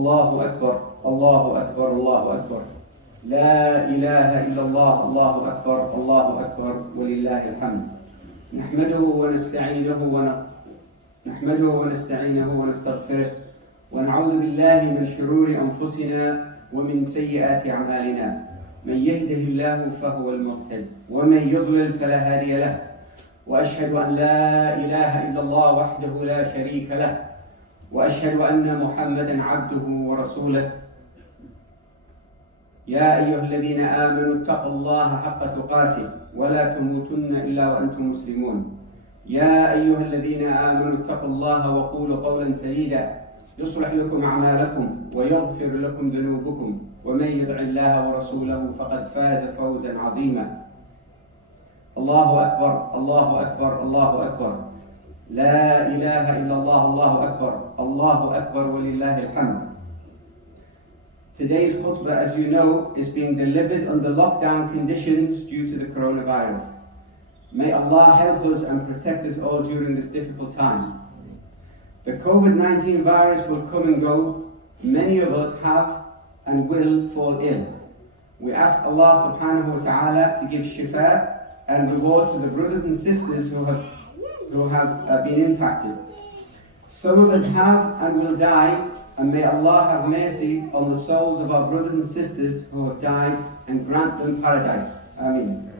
الله أكبر الله أكبر الله أكبر لا إله إلا الله الله أكبر الله أكبر ولله الحمد نحمده ونستعينه ونستغفره ونعوذ بالله من شرور أنفسنا ومن سيئات أعمالنا من يهده الله فهو المهتد ومن يضلل فلا هادي له وأشهد أن لا إله إلا الله وحده لا شريك له وأشهد أن محمدا عبده ورسوله يا أيها الذين آمنوا اتقوا الله حق تقاته ولا تموتن إلا وأنتم مسلمون يا أيها الذين آمنوا اتقوا الله وقولوا قولا سديدا يصلح لكم أعمالكم ويغفر لكم ذنوبكم ومن يطع الله ورسوله فقد فاز فوزا عظيما الله أكبر الله أكبر الله أكبر لا إله إلا الله الله أكبر ولله الحمد. Today's khutbah, as you know, is being delivered under lockdown conditions due to the coronavirus. May Allah help us and protect us all during this difficult time. The COVID-19 virus will come and go. Many of us have and will fall ill. We ask Allah subhanahu wa ta'ala to give shifa and reward to the brothers and sisters who have been impacted. Some of us have and will die, and may Allah have mercy on the souls of our brothers and sisters who have died and grant them paradise. Ameen.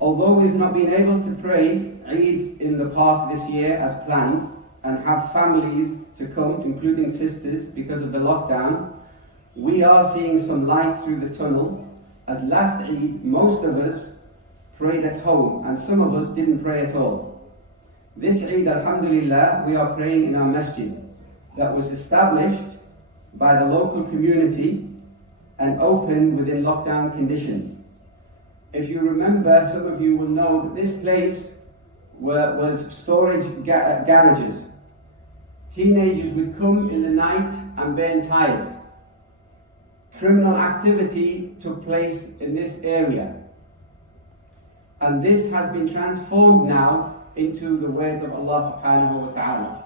Although we've not been able to pray Eid in the park this year as planned and have families to come, including sisters, because of the lockdown, we are seeing some light through the tunnel. As last Eid, most of us prayed at home and some of us didn't pray at all. This Eid, alhamdulillah, we are praying in our masjid that was established by the local community and open within lockdown conditions. If you remember, some of you will know that this place was storage garages. Teenagers would come in the night and burn tires. Criminal activity took place in this area. And this has been transformed now into the words of Allah subhanahu wa ta'ala.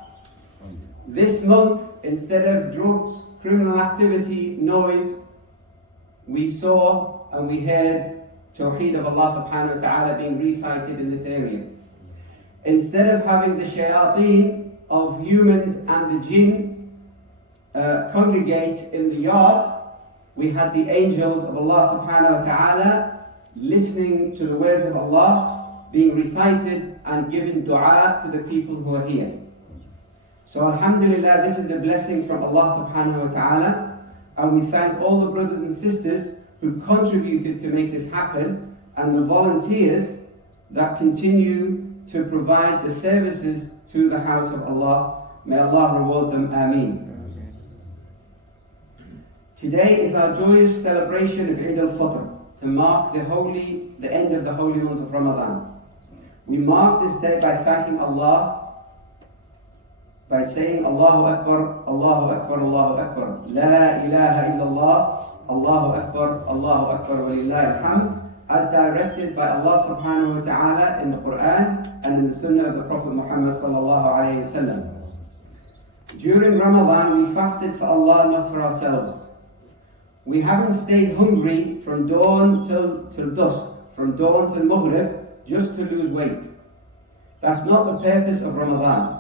This month, instead of drugs, criminal activity, noise, we saw and we heard Tawheed of Allah subhanahu wa ta'ala being recited in this area. Instead of having the shayateen of humans and the jinn congregate in the yard, we had the angels of Allah subhanahu wa ta'ala listening to the words of Allah being recited and giving dua to the people who are here. So alhamdulillah, this is a blessing from Allah subhanahu wa ta'ala, and we thank all the brothers and sisters who contributed to make this happen and the volunteers that continue to provide the services to the house of Allah. May Allah reward them, Ameen. Today is our joyous celebration of Eid Al-Fitr, to mark the end of the holy month of Ramadan. We mark this day by thanking Allah, by saying Allahu Akbar, Allahu Akbar, Allahu Akbar, La ilaha illallah, Allahu Akbar, Allahu Akbar, walillah alhamd, as directed by Allah subhanahu wa ta'ala in the Quran and in the Sunnah of the Prophet Muhammad sallallahu alayhi wa sallam. During Ramadan, we fasted for Allah, not for ourselves. We haven't stayed hungry from dawn till dusk, from dawn till Maghrib, just to lose weight. That's not the purpose of Ramadan.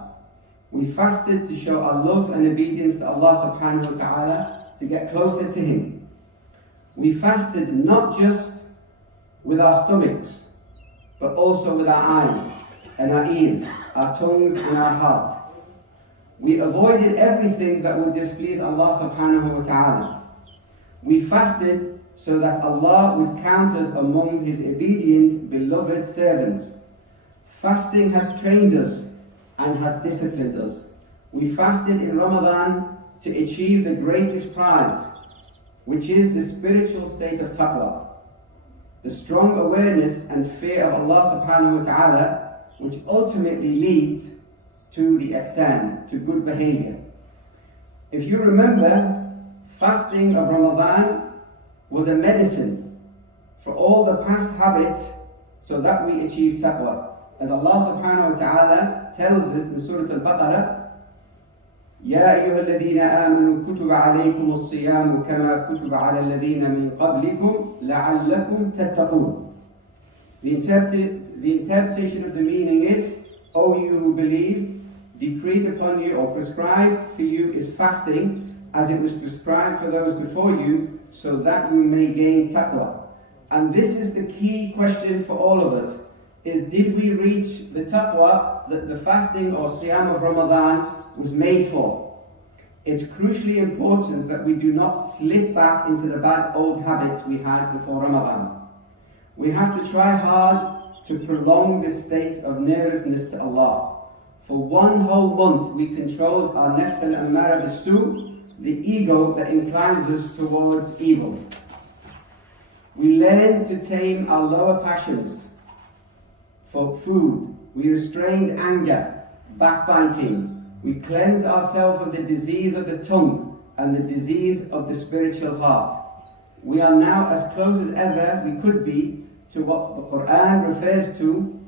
We fasted to show our love and obedience to Allah subhanahu wa ta'ala, to get closer to Him. We fasted not just with our stomachs, but also with our eyes and our ears, our tongues and our heart. We avoided everything that would displease Allah subhanahu wa ta'ala. We fasted so that Allah would count us among His obedient, beloved servants. Fasting has trained us and has disciplined us. We fasted in Ramadan to achieve the greatest prize, which is the spiritual state of taqwa, the strong awareness and fear of Allah subhanahu wa ta'ala, which ultimately leads to the ihsan, to good behavior. If you remember, fasting of Ramadan was a medicine for all the past habits so that we achieve taqwa. As Allah subhanahu wa ta'ala tells us in Surah Al-Baqarah, يا أيها الذين آمنوا كتب عليكم الصيام كما كتب على الذين من قبلكم لعلكم تتقون. The interpretation of the meaning is, O you who believe, decreed upon you or prescribed for you is fasting as it was prescribed for those before you, so that you may gain taqwa. And this is the key question for all of us, is did we reach the taqwa that the fasting or siyam of Ramadan was made for? It's crucially important that we do not slip back into the bad old habits we had before Ramadan. We have to try hard to prolong this state of nearness to Allah. For one whole month we controlled our nafs al-ammara bis-su, the ego that inclines us towards evil. We learned to tame our lower passions for food. We restrained anger, backbiting. We cleansed ourselves of the disease of the tongue and the disease of the spiritual heart. We are now as close as ever we could be to what the Quran refers to,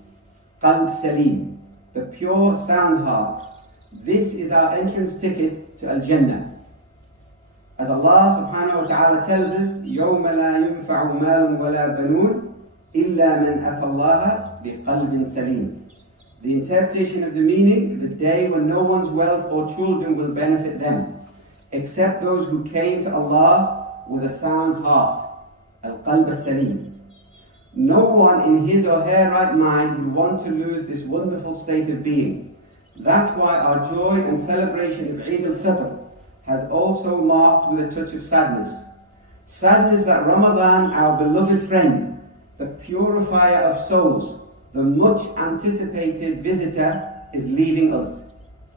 qalb salim, the pure sound heart. This is our entrance ticket to Al-Jannah. As Allah subhanahu wa ta'ala tells us, يَوْمَ لَا يُنْفَعُ مَالٌ وَلَا بَنُونَ إِلَّا مَنْ أَتَى اللَّهَ بِقَلْبٍ سَلِيمٍ. The interpretation of the meaning, the day when no one's wealth or children will benefit them, except those who came to Allah with a sound heart, al-qalb as-salim. No one in his or her right mind would want to lose this wonderful state of being. That's why our joy and celebration of Eid al-Fitr has also marked with a touch of sadness. Sadness that Ramadan, our beloved friend, the purifier of souls, the much anticipated visitor, is leaving us,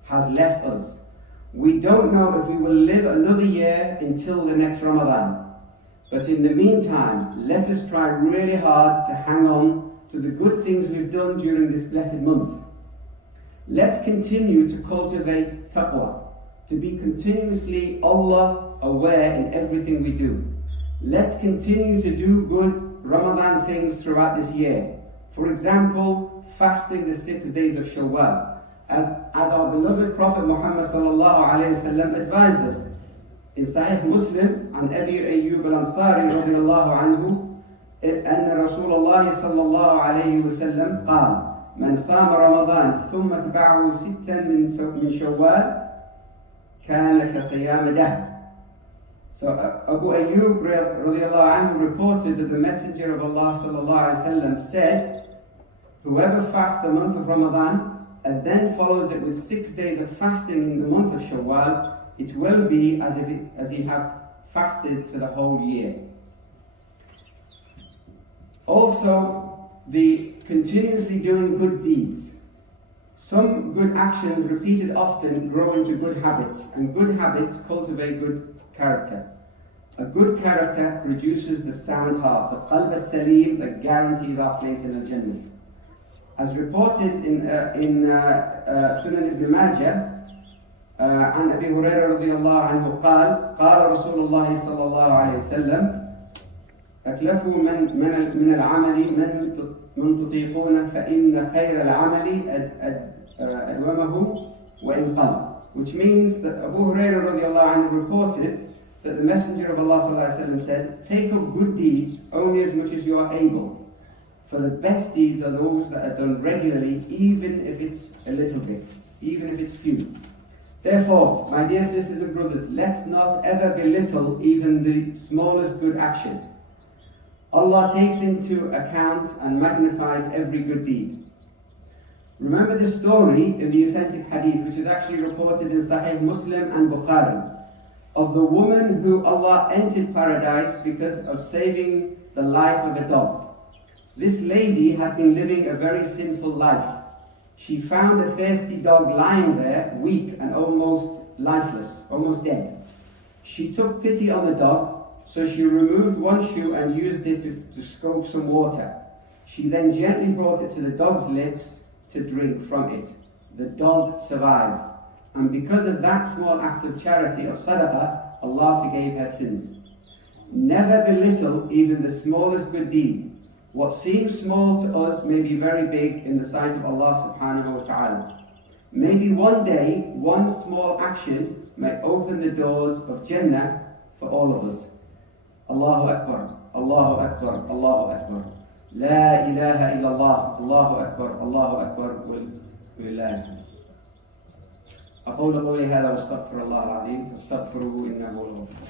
has left us. We don't know if we will live another year until the next Ramadan. But in the meantime, let us try really hard to hang on to the good things we've done during this blessed month. Let's continue to cultivate taqwa, to be continuously Allah aware in everything we do. Let's continue to do good Ramadan things throughout this year. For example, fasting the 6 days of Shawwal, as our beloved Prophet Muhammad sallallahu alayhi wa sallam advised us. In Sahih Muslim, عن أبي أيوب الأنصاري رضي الله عنه أن رسول الله صلى الله عليه وسلم قال: من صام رمضان ثم تبعه 6 من شوال كان كصيام دهر. So Abu Ayyub radiallahu anhu reported that the Messenger of Allah sallallahu alaihi wasallam said, whoever fasts the month of Ramadan and then follows it with 6 days of fasting in the month of Shawwal, it will be as he had fasted for the whole year. Also, the continuously doing good deeds. Some good actions repeated often grow into good habits, and good habits cultivate good character. A good character produces the sound heart, the qalb as-salim that guarantees our place in Al-Jannah. As reported in Sunan Ibn Majah, عن أبي هريرة رضي الله عنه قال: قال رسول الله صلى الله عليه وسلم: أكلفوا من العمل من تطيقون فإن خير العمل أدومه وإن قل. Which means that Abu Hurairah radiallahu anhu reported that the Messenger of Allah sallallahu alaihi wasallam said, take up good deeds only as much as you are able, for the best deeds are those that are done regularly, even if it's a little bit, even if it's few. Therefore, my dear sisters and brothers, let's not ever belittle even the smallest good action. Allah takes into account and magnifies every good deed. Remember the story in the authentic hadith, which is actually reported in Sahih Muslim and Bukhari, of the woman who Allah entered paradise because of saving the life of a dog. This lady had been living a very sinful life. She found a thirsty dog lying there, weak and almost lifeless, almost dead. She took pity on the dog, so she removed one shoe and used it to scoop some water. She then gently brought it to the dog's lips to drink from it. The dog survived. And because of that small act of charity, of sadaqah, Allah forgave her sins. Never belittle even the smallest good deed. What seems small to us may be very big in the sight of Allah subhanahu wa ta'ala. Maybe one day, one small action may open the doors of Jannah for all of us. Allahu Akbar, Allahu Akbar, Allahu Akbar. La ilaha illallah, Allahu Akbar, Allahu Akbar, walillah. أقول قولي هذا واستغفر الله العظيم فاستغفروه إنه هو الغفور.